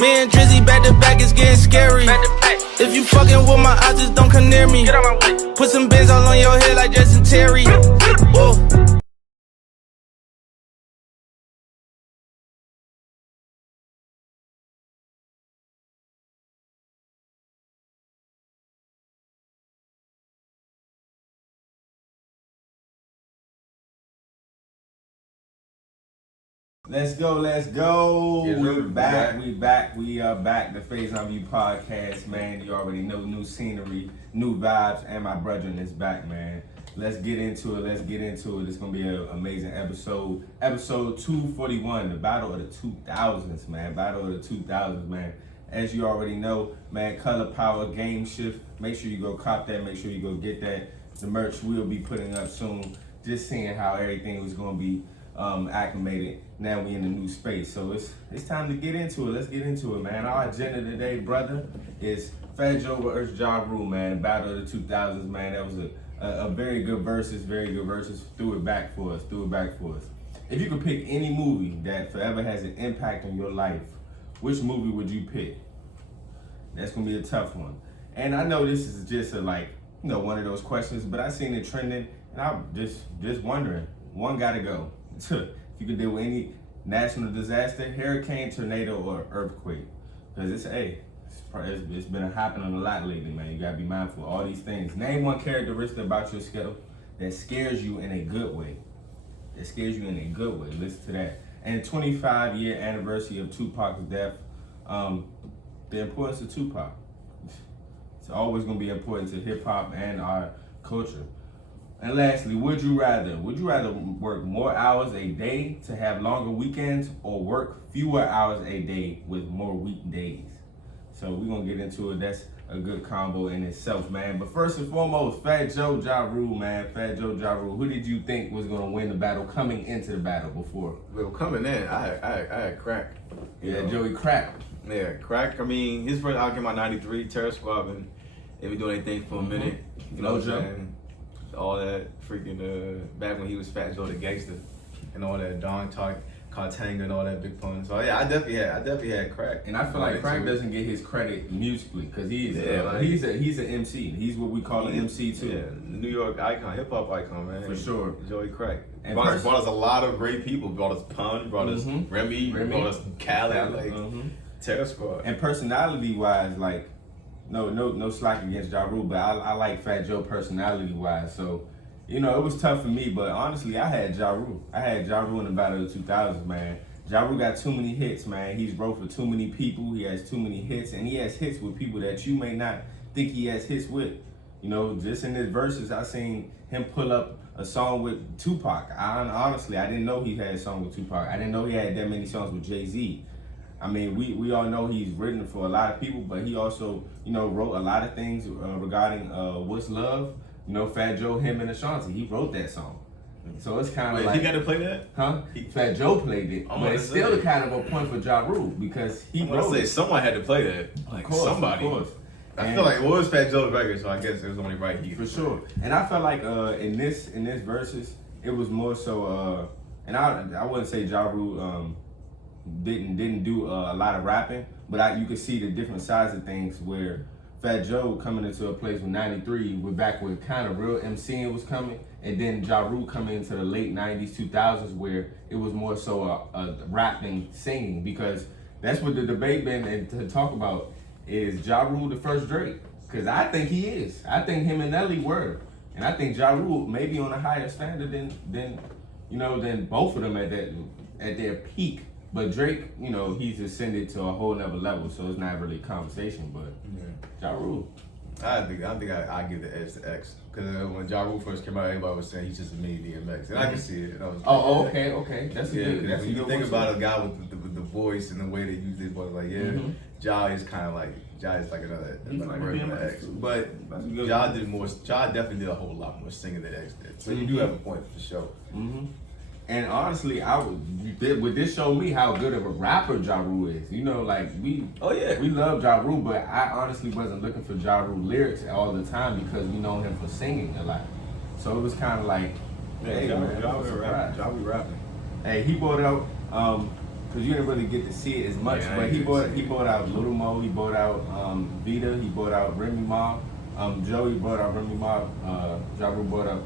Me and Drizzy back to back, it's getting scary. If you fucking with my eyes, just don't come near me. Get out my way. Put some bins all on your head like Justin Terry. Whoa. Let's go. Yes, We back. We are back. The Faison View podcast, man. You already know, new scenery, new vibes, and my brethren is back, man. Let's get into it. It's gonna be an amazing episode. Episode 241, the Battle of the 2000s, man. As you already know, man, Color Power Game Shift. Make sure you go cop that. Make sure you go get that. The merch we'll be putting up soon. Just seeing how everything was gonna be acclimated. Now we in a new space, so it's time to get into it. Let's get into it, man. Our agenda today, brother, is Faison versus Jarule, man. Battle of the 2000s, man. That was a very good versus. Threw it back for us. If you could pick any movie that forever has an impact on your life, which movie would you pick? That's gonna be a tough one. And I know this is just one of those questions, but I seen it trending, and I'm just wondering. One gotta go. If you could deal with any national disaster, hurricane, tornado, or earthquake, because it's been happening a lot lately, man. You gotta be mindful of all these things. Name one characteristic about yourself that scares you in a good way. Listen to that. And 25-year anniversary of Tupac's death. The importance of Tupac. It's always gonna be important to hip hop and our culture. And lastly, would you rather work more hours a day to have longer weekends, or work fewer hours a day with more weekdays? So we're gonna get into it. That's a good combo in itself, man. But first and foremost, Faison Jarule, man. Who did you think was gonna win the battle coming into the battle before? Well, coming in, I had Crack. Yeah, Joey Crack. Yeah, Crack. I mean, his first album came out '93, Terror Squad, and they been doing anything for a minute. You know what I'm saying? All that freaking back when he was Fat Joe the Gangster and all that Don Cartanga and all that big pun. So yeah, I definitely had Crack. And I feel like Crack doesn't get his credit musically, because he's an MC. He's what we call an MC too. Yeah, New York icon, hip hop icon, man. For sure. Joey Crack. And brought us a lot of great people. Brought us Pun, brought us Remy, brought us Khaled, Terror Squad. And personality wise, like, no slack against Jarule, but I like Fat Joe personality wise. So, it was tough for me, but honestly, I had Jarule. In the Battle of the 2000s, man. Jarule got too many hits, man. He's wrote for too many people. He has too many hits, and he has hits with people that you may not think he has hits with. Just in his verses, I seen him pull up a song with Tupac. Honestly, I didn't know he had a song with Tupac. I didn't know he had that many songs with Jay-Z. I mean, we all know he's written for a lot of people, but he also, wrote a lot of things regarding What's Love. Fat Joe, him, and Ashanti. He wrote that song. So it's kind of like... he got to play that? Huh? Fat Joe played it, but it's still kind of a point for Jarule, because he wrote it. Someone had to play that. Like, somebody. Of course. I feel like it was Fat Joe's record, so I guess it was only right here. For sure. And I felt like in this verses, it was more so... and I wouldn't say Jarule... didn't do a lot of rapping, but you could see the different sides of things, where Fat Joe coming into a place with '93, we're back with kind of real MCing was coming, and then Jarule coming into the late '90s, 2000s, where it was more so a rapping, singing, because that's what the debate been and to talk about is Jarule the first Drake, because I think he is. I think him and Nelly were, and I think Jarule may be on a higher standard than both of them at their peak. But Drake, he's ascended to a whole nother level, so it's not really a conversation. But Jarule, I think I give the edge to X, because when Jarule first came out, everybody was saying he's just a mini DMX, and I can see it. Okay. That's good. When you think about a guy with the voice and the way they use his voice, like Ja is kind of like another version of X, but Ja did more. Ja definitely did a whole lot more singing than X did. So you do have a point for sure. And honestly, would this show me how good of a rapper Jarule is? We love Jarule, but I honestly wasn't looking for Jarule lyrics all the time, because we know him for singing a lot. So it was kind of like, hey, Jarule rapping. Hey, he brought up because you didn't really get to see it as much. Yeah, but he bought out Little Mo, he bought out Vita, he bought out Remy Ma, Joey bought out Remy Ma, Jarule bought out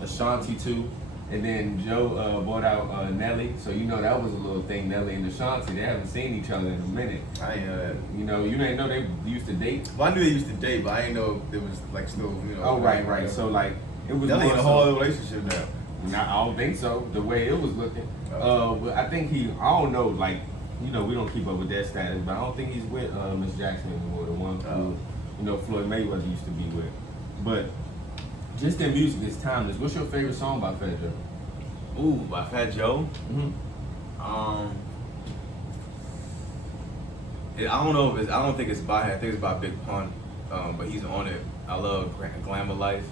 Ashanti too. And then Joe bought out Nelly, so you know that was a little thing. Nelly and Ashanti, they haven't seen each other in a minute. I didn't know that. You know, you didn't know they used to date. Well, I knew they used to date, but I didn't know it was like still, you know. Oh, right. So like, it was Nelly more in a so- whole other relationship now. Nah, I don't think so. The way it was looking, but I think I don't know. Like, you know, we don't keep up with that status, but I don't think he's with Miss Jackson anymore, the one who, you know, Floyd Mayweather used to be with. But just their music is timeless. What's your favorite song by Fat Joe? Ooh, by Fat Joe. Mm-hmm. I don't know if I don't think it's by him. I think it's by Big Pun. But he's on it. I love Glamour Life.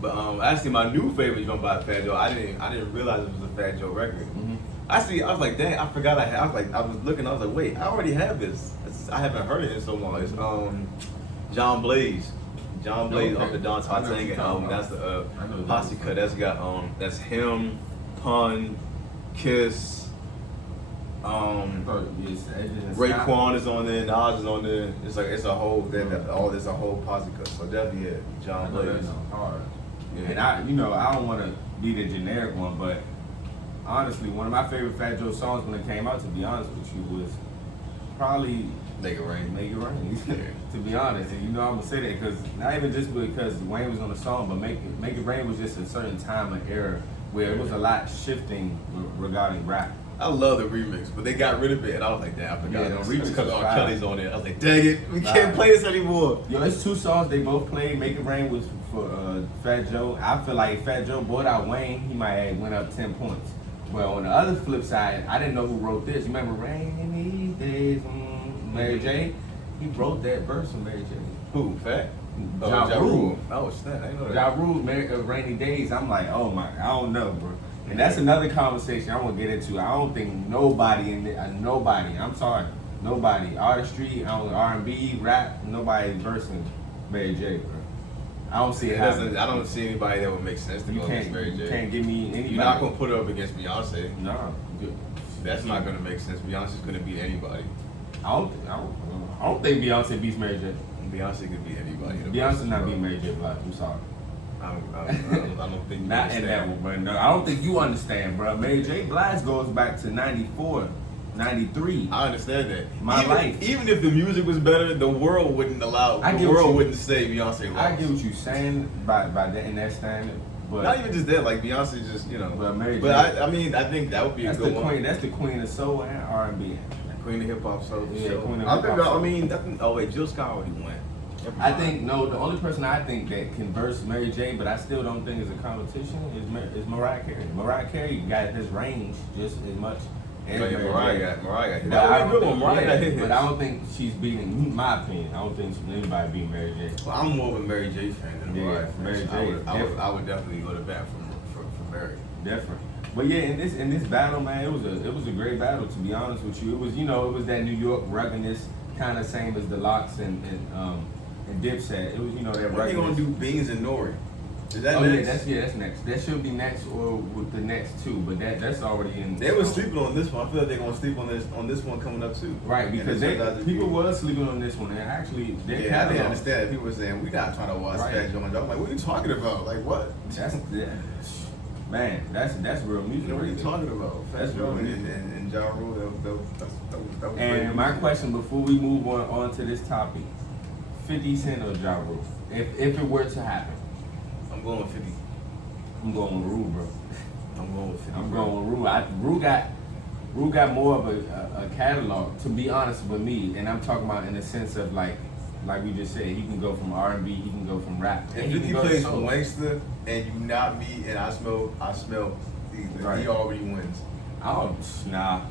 But actually, my new favorite joint by Fat Joe. I didn't realize it was a Fat Joe record. Mm-hmm. Actually, I was like, dang, I forgot I had. I was looking. I was like, wait, I already have this. I haven't heard it in so long. It's John Blaze. John Blaze off the Don Totang album. That's the posse cut. That's got that's him, Pun, Kiss, Raekwon is on there, Nas is on there. It's like it's a whole there's a whole posse cut. So definitely John Blaze. Hard. Yeah. And I don't want to be the generic one, but honestly, one of my favorite Fat Joe songs when it came out, to be honest with you, was probably Make It Rain. Make It Rain. To be honest, and you know I'm gonna say that because not even just because Wayne was on the song, but Make It Rain was just a certain time and era where it was a lot shifting regarding rap. I love the remix, but they got rid of it, and I was like, damn, I forgot. Yeah, the remix because was R. fire. Kelly's on there. I was like, dang it, we can't play this anymore. Yo, it's two songs they both played. Make It Rain was for Fat Joe. I feel like if Fat Joe bought out Wayne, he might have went up 10 points. Well, on the other flip side, I didn't know who wrote this. You remember Rain in These Days, Mary J? He wrote that verse from Mary J. Who, Fat? Jarule. Oh, snap, I didn't know that. Jarule, Rainy Days. I'm like, oh my, I don't know, bro. And that's another conversation I want to get into. I don't think nobody I'm sorry, nobody, artistry, R&B, rap, nobody's versing Mary J, bro. I don't see it happening. I don't see anybody that would make sense to You go against can't, Mary J. you can't give me anybody. You're not going to put her up against Beyonce. No. That's not going to make sense. Beyonce's going to beat anybody. I don't think Beyonce beats Mary J. Beyonce could beat anybody. Beyonce not beat Mary J. Blige. I'm sorry. I don't think you Not in that one, but no, I don't think you understand, bro. Mary J. Blige goes back to 94, 93. I understand that. Even if the music was better, the world wouldn't allow. The world wouldn't say Beyonce lost. I get what you're saying by that in that standard, but not even just that. Like Beyonce, just But Mary J. I mean, I think that would be a good one. Queen. That's the queen of soul and R&B. Queen of hip hop, so Yeah, queen of I hip-hop think. soul. I mean, oh wait, Jill Scott already went. I think the only person I think that can verse Mary J, but I still don't think is a competition is Mariah Carey. Mariah Carey got his range just as much as Mariah got But that I was a good one. Mariah got hit. But I don't think she's beating. In my opinion, I don't think anybody beat Mary J. Well, I'm more of a Mary J fan than a Mariah fan. Mary J. I would definitely go to bat for Mary. Different. But yeah, in this battle, man, it was a great battle, to be honest with you. It was it was that New York ruggedness, kind of same as the Locks and Dipset. It was that ruggedness. When they gonna do Beans and Nori? Is that next? next? That's next. That should be next or with the next two, but that's already in. They were sleeping on this one. I feel like they're gonna sleep on this one coming up too. Right, because people were sleeping on this one, and actually, I didn't understand it. People were saying we not trying to watch Fat Joe. I'm like, what are you talking about? Like what? Man, that's real music. What are you talking about? That's Fat Joe real and Ja Rule. That was And my question before we move on to this topic: 50 Cent or Ja Rule? If it were to happen, I'm going with 50. I'm going with Rule, bro. I'm going with 50. I'm going with Rule. Rule got more of a catalog, to be honest with me, and I'm talking about in the sense of like we just said, he can go from R&B, he can go from rap. If 50 plays Wankster and you not me and I smell, he already wins. Oh, nah.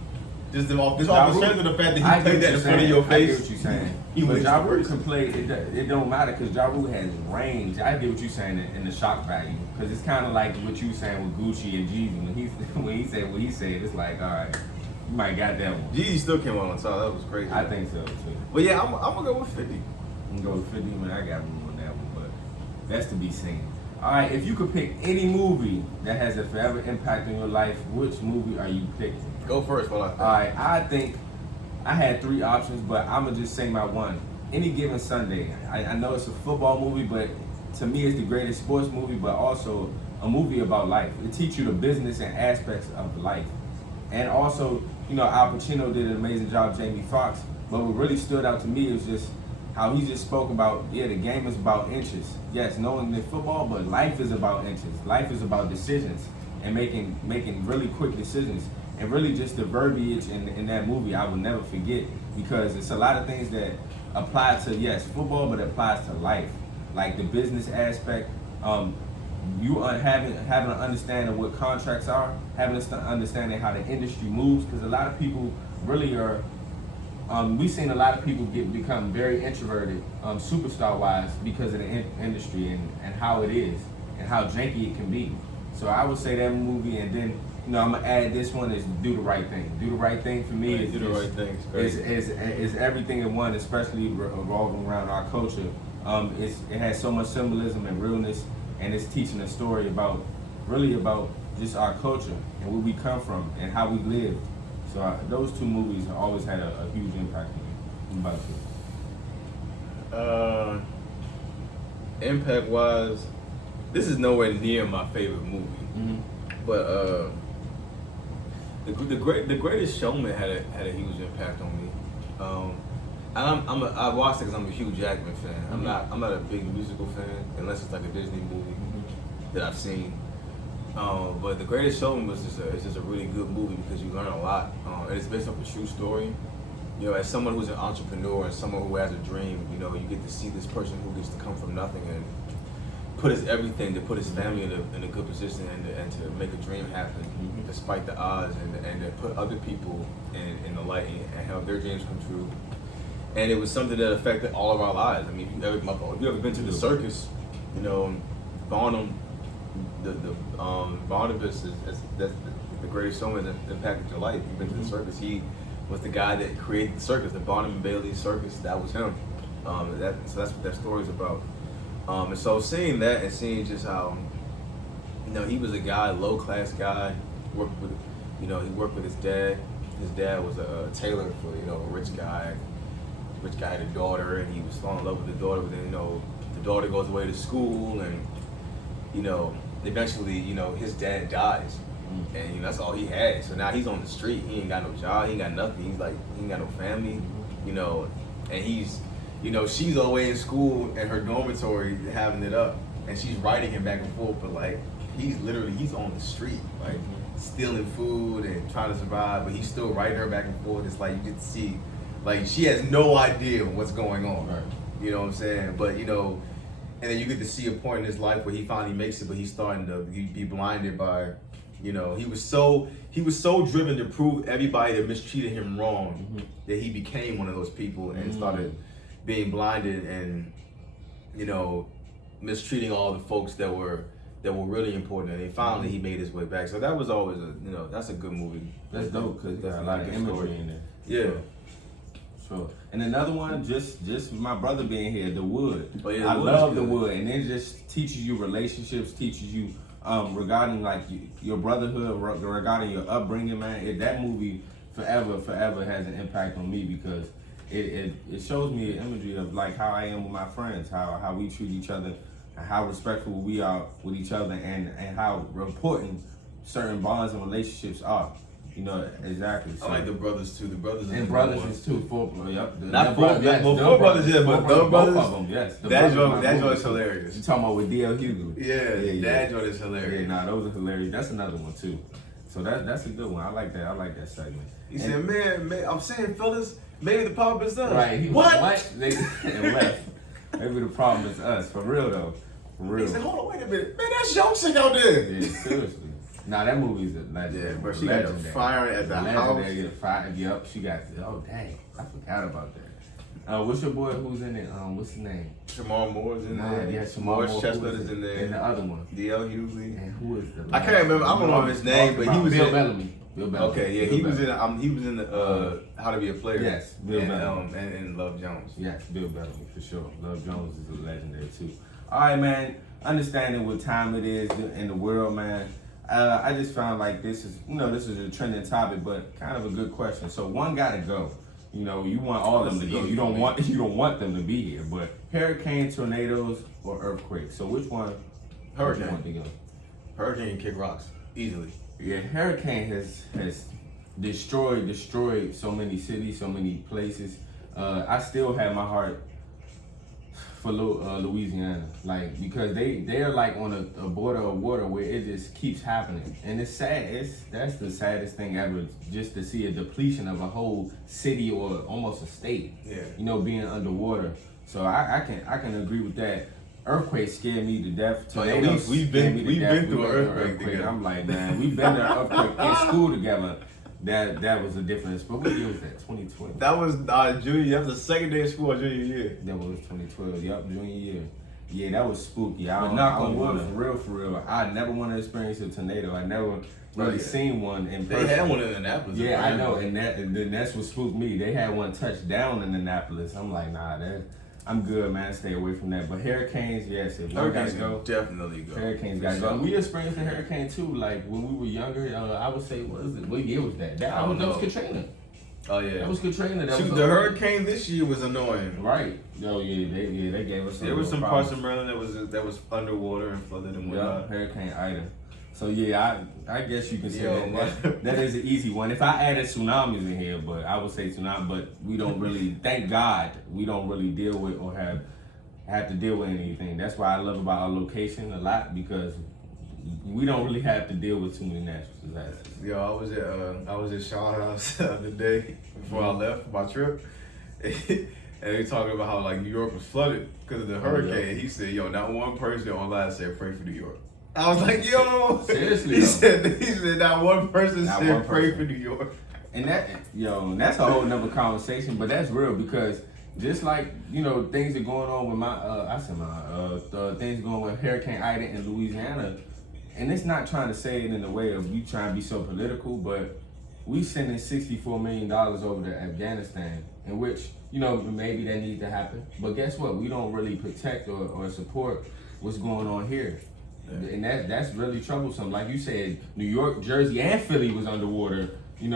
Just off the strength of the fact that he played that in front of your face. I get what you're saying. But Ja Rule can play, it don't matter because Ja Rule has range. I get what you're saying in the shock value. Because it's kind of like what you saying with Gucci and Jeezy. When he said what he said, it's like, all right, you might got that one. Jeezy still came out on top. That was crazy. I think so, too. But yeah, I'm going to go with 50. I'm going to go with 50 when I got room on that one, but that's to be seen. All right, if you could pick any movie that has a forever impact on your life, which movie are you picking? Go first while I think. All right, I think I had 3 options, but I'm gonna just say my one. Any Given Sunday. I know it's a football movie, but to me it's the greatest sports movie, but also a movie about life. It teaches you the business and aspects of life. And also, you know, Al Pacino did an amazing job, Jamie Foxx, but what really stood out to me was just how he just spoke about, yeah, the game is about inches. Yes, knowing the football, but life is about inches. Life is about decisions and making really quick decisions. And really just the verbiage in that movie I will never forget, because it's a lot of things that apply to, yes, football, but it applies to life. Like the business aspect, having an understanding of what contracts are, having an understanding how the industry moves, because a lot of people really are, we've seen a lot of people become very introverted, superstar-wise, because of the industry and how it is, and how janky it can be. So I would say that movie, and then, you know, I'm gonna add this one is Do the Right Thing. Do the Right Thing for me is Do the Right Thing. is everything in one, especially revolving around our culture. It has so much symbolism and realness, and it's teaching a story about just our culture and where we come from and how we live. So those 2 movies have always had a huge impact on me. What about you? Impact-wise, this is nowhere near my favorite movie, but the Greatest Showman had a huge impact on me. And I watched it because I'm a Hugh Jackman fan. I'm not a big musical fan unless it's like a Disney movie that I've seen. But The Greatest Showman was just a really good movie because you learn a lot. And it's based off a true story. You know, as someone who's an entrepreneur and someone who has a dream, you know, you get to see this person who gets to come from nothing and put his everything to put his family in a good position and to make a dream happen despite the odds, and to put other people in the light and help their dreams come true. And it was something that affected all of our lives. I mean, if you ever been to the circus, you know, Barnum, Barnabas that's the Greatest Showman that impacted your life. You've been to the circus. He was the guy that created the circus, the Barnum and Bailey circus. That was him. So that's what that story's about. And so seeing that and seeing just how, you know, he was a guy, low class guy, he worked with his dad. His dad was a tailor for, you know, a rich guy had a daughter, and he was falling in love with the daughter, but then, you know, the daughter goes away to school, and, you know, eventually, you know, his dad dies, and, you know, that's all he had. So now he's on the street. He ain't got no job. He ain't got nothing. He ain't got no family, you know, and he's, you know, she's all the way in school in her dormitory having it up, and she's writing him back and forth, but like he's on the street, like stealing food and trying to survive, but he's still writing her back and forth. It's like you get to see, like, she has no idea what's going on. Right. You know what I'm saying? But, you know, and then you get to see a point in his life where he finally makes it, but he's starting to be blinded by, you know, he was so driven to prove everybody that mistreated him wrong that he became one of those people and started being blinded and, you know, mistreating all the folks that were really important, and finally he made his way back. So that was always that's a good movie. That's dope because there's a lot of imagery in there. Yeah. Sure. And another one, just my brother being here, The Wood. Oh, yeah, I love The Wood, and it just teaches you relationships, teaches you regarding like your brotherhood, regarding your upbringing, man. That movie forever has an impact on me because it shows me an imagery of like how I am with my friends, how we treat each other, how respectful we are with each other, and how important certain bonds and relationships are. You know, exactly. So, I like The Brothers too. The Brothers and Brothers is too. Yep. Not four brothers, yeah, but The Brothers. Both of them, yes. That joint is hilarious. You talking about with D.L. Hughley? Yeah. That joint is hilarious. Yeah, nah, those are hilarious. That's another one too. So that's a good one. I like that segment. He said, man, I'm saying, fellas, maybe the problem is us. Right. He what? And left. Maybe the problem is us. For real though. For real. He said, hold on, wait a minute, man, that's your chick out there. Yeah, seriously. Nah, that movie's a legend. Yeah, but she got the fire at the house. Yep, she got. Oh dang, I forgot about that. What's your boy? Who's in it? What's his name? Shamar Moore's in there. Yeah, Shamar Morris Chestnut is in there. And the other one, D.L. Hughley. And who is the? I can't remember. I don't know his name, but he was Bill in. Bellamy. Bill Bellamy. Okay, yeah, he was in the How to Be a Player. Yes, Bill Bellamy. And Love Jones. Yes, Bill Bellamy for sure. Love Jones is a legendary too. All right, man. Understanding what time it is in the world, man. I just found like this is a trending topic, but kind of a good question. So one got to go. You know, you want all of them to go. You don't want them to be here. But hurricane, tornadoes, or earthquakes. So which one? Hurricane. Would you want to go? Hurricane can kick rocks easily. Yeah, hurricane has destroyed so many cities, so many places. I still have my heart for Louisiana, like, because they are like on a border of water where it just keeps happening, and it's sad. That's the saddest thing ever, just to see a depletion of a whole city or almost a state. Yeah. You know, being underwater. So I can agree with that. Earthquakes scare me to death. Tornadoes we've been through an earthquake together. I'm like, man, we've been to an earthquake in school together. That was a difference. But what year was that? 2012. That was junior. That was the second day of school junior year. That was 2012. Yup, junior year. Yeah, that was spooky. I knock don't on wood, wanna, for real. I never want to experience a tornado. I never really seen one in person. They had one in Annapolis. Yeah, I know, and then that's what spooked me. They had one touch down in Annapolis. I'm like, nah, I'm good, man. Stay away from that. But hurricanes, yes, if one gotta go, definitely go. Hurricanes gotta go. And we experienced a hurricane too. Like when we were younger, I would say, what year was that? That was Katrina. Oh yeah, that was Katrina. The hurricane this year was annoying. Right. Oh yeah, they gave us. There was some parts of Maryland that was underwater and flooded and whatnot. Yeah, Hurricane Ida. So yeah, I guess you can say that is an easy one. If I added tsunamis in here, but I would say tsunami, but we don't really, thank God, we don't really deal with or have to deal with anything. That's why I love about our location a lot, because we don't really have to deal with too many natural disasters. Yo, I was at Shaw's house the other day before I left for my trip. And they talking about how like New York was flooded because of the hurricane. He said, yo, not one person online said pray for New York. I was like, yo, seriously. He said not one person said pray for New York. And that's a whole nother conversation, but that's real, because just like, things are going on with things going with Hurricane Ida in Louisiana, and it's not trying to say it in the way of you trying to be so political, but we sending $64 million over to Afghanistan, in which, maybe that needs to happen. But guess what? We don't really protect or support what's going on here. Yeah. And that's really troublesome. Like you said, New York, Jersey, and Philly was underwater. They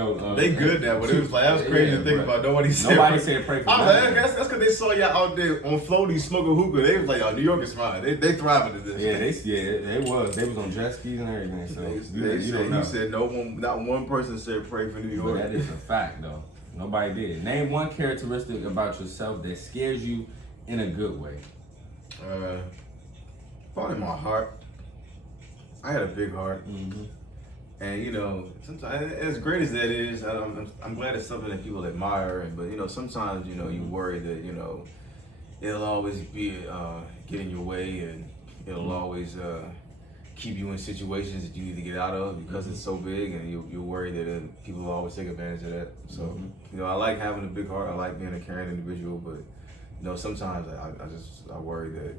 good now, but it was like, that was crazy to think about. Nobody said pray for I was like, that's because they saw y'all out there on floaties smoking hookah. They was like, yo, New York is fine. They thriving in this. They was on jet skis and everything. So he said not one person said pray for New York. But that is a fact though. Nobody did. Name one characteristic about yourself that scares you in a good way. Probably my heart. I had a big heart. Mm-hmm. And sometimes, as great as that is, I'm glad it's something that people admire. But sometimes you worry that it'll always be get in your way, and it'll always keep you in situations that you need to get out of because it's so big, and you're worried that people will always take advantage of that. So I like having a big heart. I like being a caring individual, but sometimes I worry that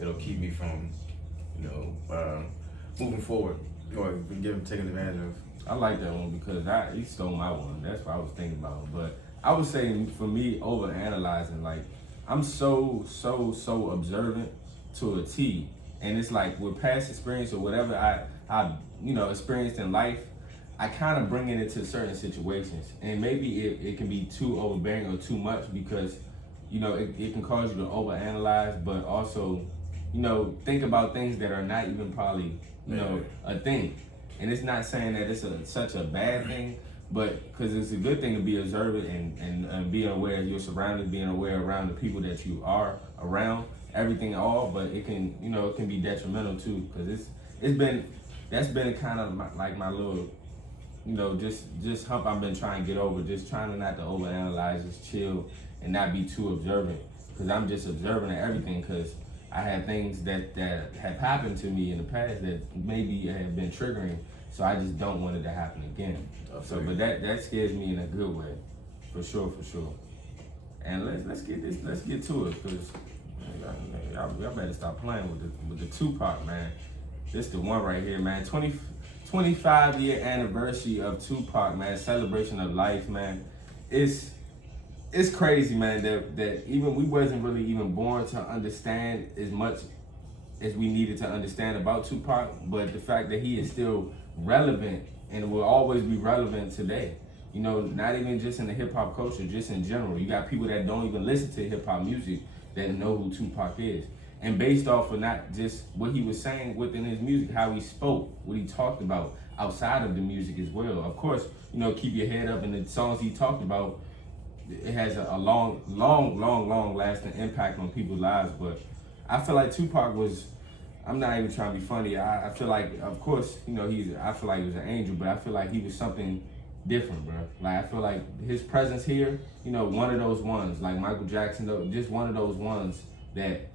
it'll keep me from moving forward. Or taken advantage of. I like that one because he stole my one. That's what I was thinking about. But I was saying, for me, over analyzing, like, I'm so observant to a T. And it's like with past experience or whatever I experienced in life, I kind of bring it into certain situations. And maybe it can be too overbearing or too much because, it can cause you to overanalyze, but also, think about things that are not even probably a thing. And it's not saying that it's such a bad thing, but because it's a good thing to be observant and be aware of your surroundings, being aware around the people that you are around, everything all, but it can, it can be detrimental too, because that's been kind of my little, just hump I've been trying to get over, just trying not to overanalyze, just chill and not be too observant, because I'm just observant of everything, because I had things that have happened to me in the past that maybe have been triggering, so I just don't want it to happen again. So, but that scares me in a good way, for sure. And let's get to it, because y'all better stop playing with the Tupac, man. This the one right here, man. 25-year anniversary of Tupac, man. Celebration of life, man. It's crazy, man, that even we wasn't really even born to understand as much as we needed to understand about Tupac, but the fact that he is still relevant and will always be relevant today. You know, not even just in the hip hop culture, just in general. You got people that don't even listen to hip hop music that know who Tupac is. And based off of not just what he was saying within his music, how he spoke, what he talked about outside of the music as well. Of course, you know, keep your head up, and the songs he talked about, it has a long lasting impact on people's lives. But I feel like Tupac was, I'm not even trying to be funny. I feel like, of course, you know, I feel like he was an angel, but I feel like he was something different, bro. Like, I feel like his presence here, you know, one of those ones, like Michael Jackson, though, just one of those ones that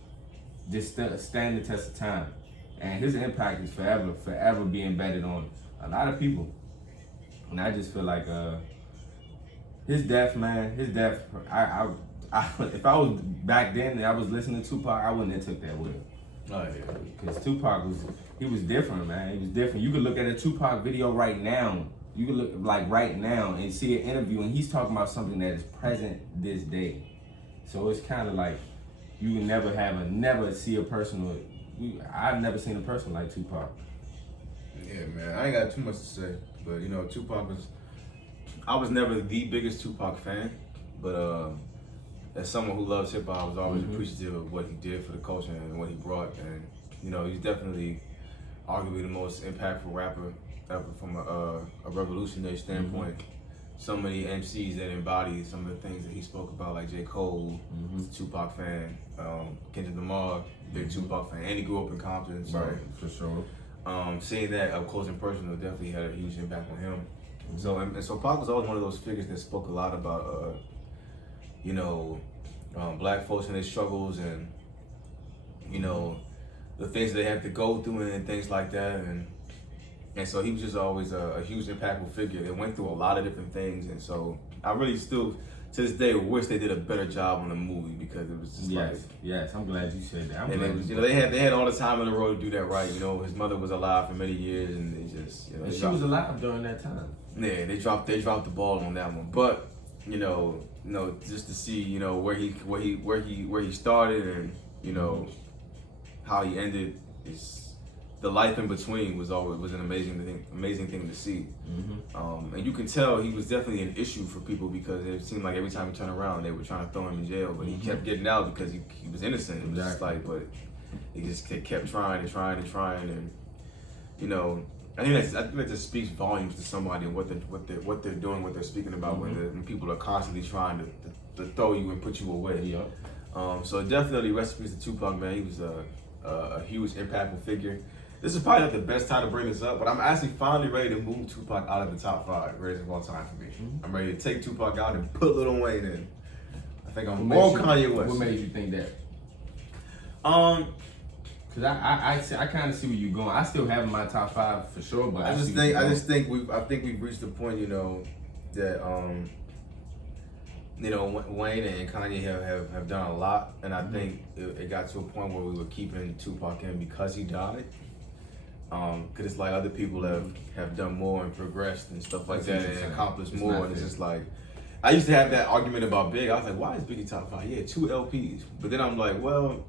just stand the test of time. And his impact is forever be embedded on a lot of people. And I just feel like his death, I if I was back then and I was listening to Tupac, I wouldn't have took that with him. Oh, yeah. Because Tupac was different, man. He was different. You could look at a Tupac video right now. You could look like right now and see an interview, and he's talking about something that is present this day. So it's kind of like you would never see a person. I've never seen a person like Tupac. Yeah, man. I ain't got too much to say, but you know, I was never the biggest Tupac fan, but as someone who loves hip hop, I was always appreciative of what he did for the culture and what he brought. And you know, he's definitely arguably the most impactful rapper ever from a revolutionary standpoint. So many MCs that embody some of the things that he spoke about, like J. Cole, Tupac fan, Kendrick Lamar, big Tupac fan, and he grew up in Compton. So, Right, for sure. Seeing that up close and personal definitely had a huge impact on him. So, and so Pac was always one of those figures that spoke a lot about, you know, black folks and their struggles, and you know, the things they have to go through and things like that. And so he was just always a huge impactful figure that went through a lot of different things. And so I really still, to this day, wish they did a better job on the movie, because it was just Yes, I'm glad you said that. And it was, you know, they had all the time in the world to do that right. You know, his mother was alive for many years, and they just, you know, she was alive during that time. Yeah, they dropped the ball on that one. But you know, just to see, you know, where he started, and you know how he ended, is the life in between was an amazing thing to see. And you can tell he was definitely an issue for people, because it seemed like every time he turned around, they were trying to throw him in jail, but he kept getting out because he was innocent. It was just like, but he just kept trying, and you know, I think that just speaks volumes to somebody and what they're doing, what they're speaking about, when people are constantly trying to throw you and put you away. So definitely rest in peace to Tupac, man. He was a huge impactful figure. This is probably not the best time to bring this up, but I'm actually finally ready to move Tupac out of the top 5 greatest of all time for me. I'm ready to take Tupac out and put Lil Wayne in. I think I'm more Kanye West. What made you think that? Cause I kind of see where you're going. I still have my top 5 for sure, but I think we've reached the point, you know, that you know, Wayne and Kanye have done a lot, and I think it got to a point where we were keeping Tupac in because he died. Cause it's like other people have done more and progressed and stuff like that and accomplished more, and it's just like, I used to have that argument about Big. I was like, why is Biggie top 5? Yeah, 2 LPs. But then I'm like, well,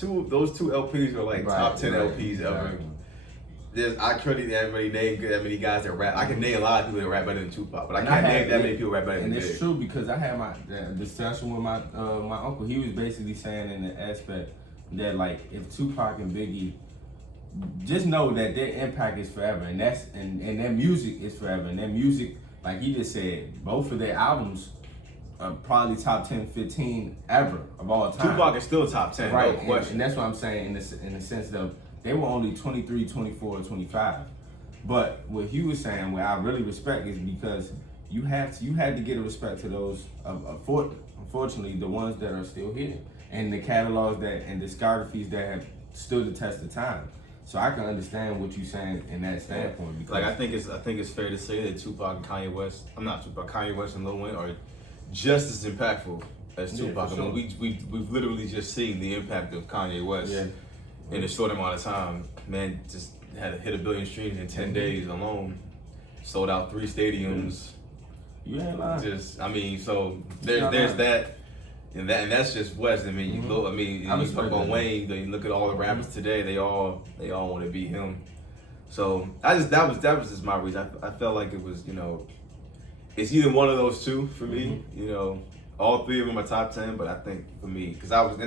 those 2 LPs are like top 10 LPs ever. I couldn't really name that many guys that rap. I can name a lot of people that rap better than Tupac, but I can't name that many people rap better than Big. And it's true, because I had my discussion with my uncle. He was basically saying in the aspect that, like, if Tupac and Biggie, just know that their impact is forever, and their music is forever, and their music, like he just said, both of their albums are probably top 10, 15 ever of all time. Tupac is still top 10, right? No question. And that's what I'm saying in the sense of they were only 23, 24, 25. But what he was saying, what I really respect, is because you had to get a respect to those, unfortunately, the ones that are still here, and the catalogs and discographies that have stood the test of time. So I can understand what you're saying in that standpoint. Because like I think it's fair to say that Kanye West and Lil Wayne are just as impactful as Tupac. Sure. I mean, we've literally just seen the impact of Kanye West in a short amount of time. Man, just had hit 1 billion streams in 10 days alone. Sold out 3 stadiums. You ain't lying. So there's that. And that's just West. I mean, you look. I mean, you talk about Wayne. Then you look at all the rappers today. They all want to be him. So that was just my reason. I felt like it was, you know, it's either one of those two for me. You know, all three of them are top 10. But I think for me, because I was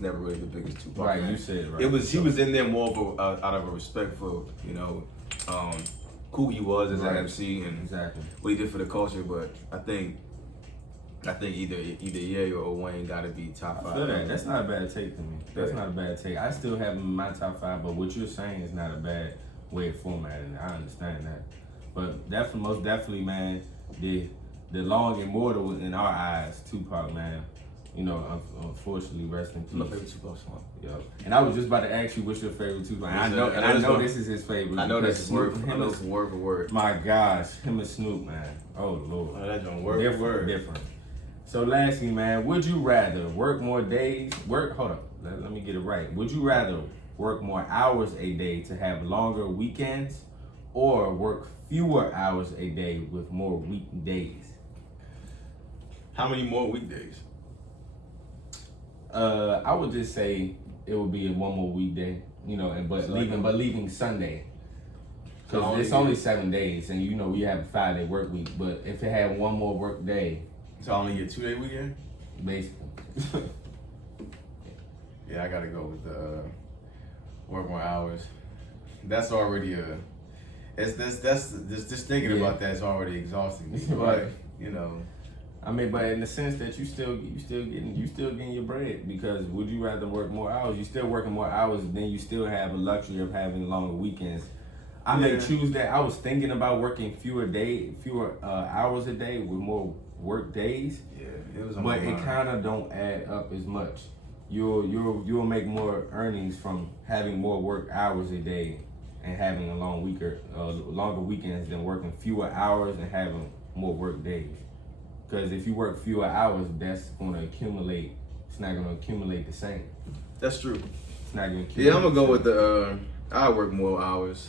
never really the biggest Tupac Right, fan. you said it right. He was in there more of out of a respect for, you know, who he was as an MC and what he did for the culture. But I think either Ye or Wayne got to be top 5. I feel that. That's not a bad take to me. That's not a bad take. I still have him in my top 5, but what you're saying is not a bad way of formatting it. I understand that. But definitely, most definitely, man, the long immortal in our eyes, Tupac, man. You know, unfortunately, rest in peace. My favorite Tupac song. Yep. And I was just about to ask you what's your favorite Tupac. I know this is his favorite. I know that's Snoop. word for word. My gosh, him and Snoop, man. Oh Lord. Oh, that's on word for word. Different. So lastly, man, would you rather work more days? Hold up. Let me get it right. Would you rather work more hours a day to have longer weekends, or work fewer hours a day with more weekdays? How many more weekdays? I would just say it would be one more weekday, you know, but leaving Sunday, because it's only 7 days, and you know we have a 5-day work week. But if it had one more work day, it's only a 2-day weekend, basically. Yeah, I gotta go with work more hours. That's already that's just thinking about that's already exhausting me. Right. But, you know. I mean, but in the sense that you still getting your bread, because would you rather work more hours? You still working more hours, then you still have a luxury of having longer weekends. I may choose that. I was thinking about working fewer hours a day with more work days. Yeah, it was. But it kind of don't add up as much. You'll make more earnings from having more work hours a day and having a longer weekends than working fewer hours and having more work days. Because if you work fewer hours, that's going to accumulate. It's not going to accumulate the same. That's true. It's not going to accumulate. Yeah, I'm going to go with I work more hours.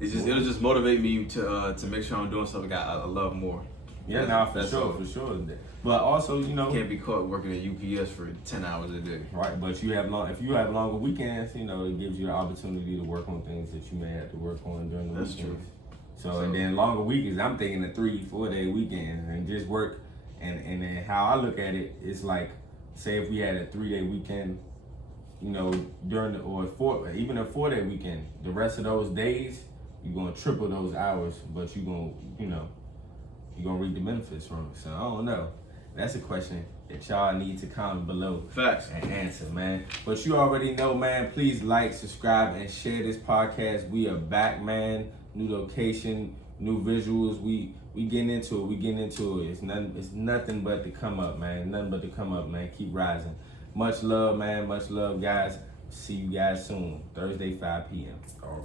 It'll just motivate me to make sure I'm doing something I love more. Yeah, nah, for sure. But also, you know, you can't be caught working at UPS for 10 hours a day. Right, but if you have longer weekends, you know, it gives you the opportunity to work on things that you may have to work on during the weekends. That's true. So and then longer weekends, I'm thinking a 3-4 day weekend and just work. And then how I look at it, it's like, say if we had a 3-day weekend, you know, even a 4-day weekend, the rest of those days, you're gonna triple those hours, but you're gonna reap the benefits from it. So I don't know. That's a question that y'all need to comment below. Facts. And answer, man. But you already know, man. Please like, subscribe, and share this podcast. We are back, man. New location, new visuals. We getting into it. It's nothing but to come up, man. Nothing but to come up, man. Keep rising. Much love, man. Much love, guys. See you guys soon. Thursday, 5 p.m. All right.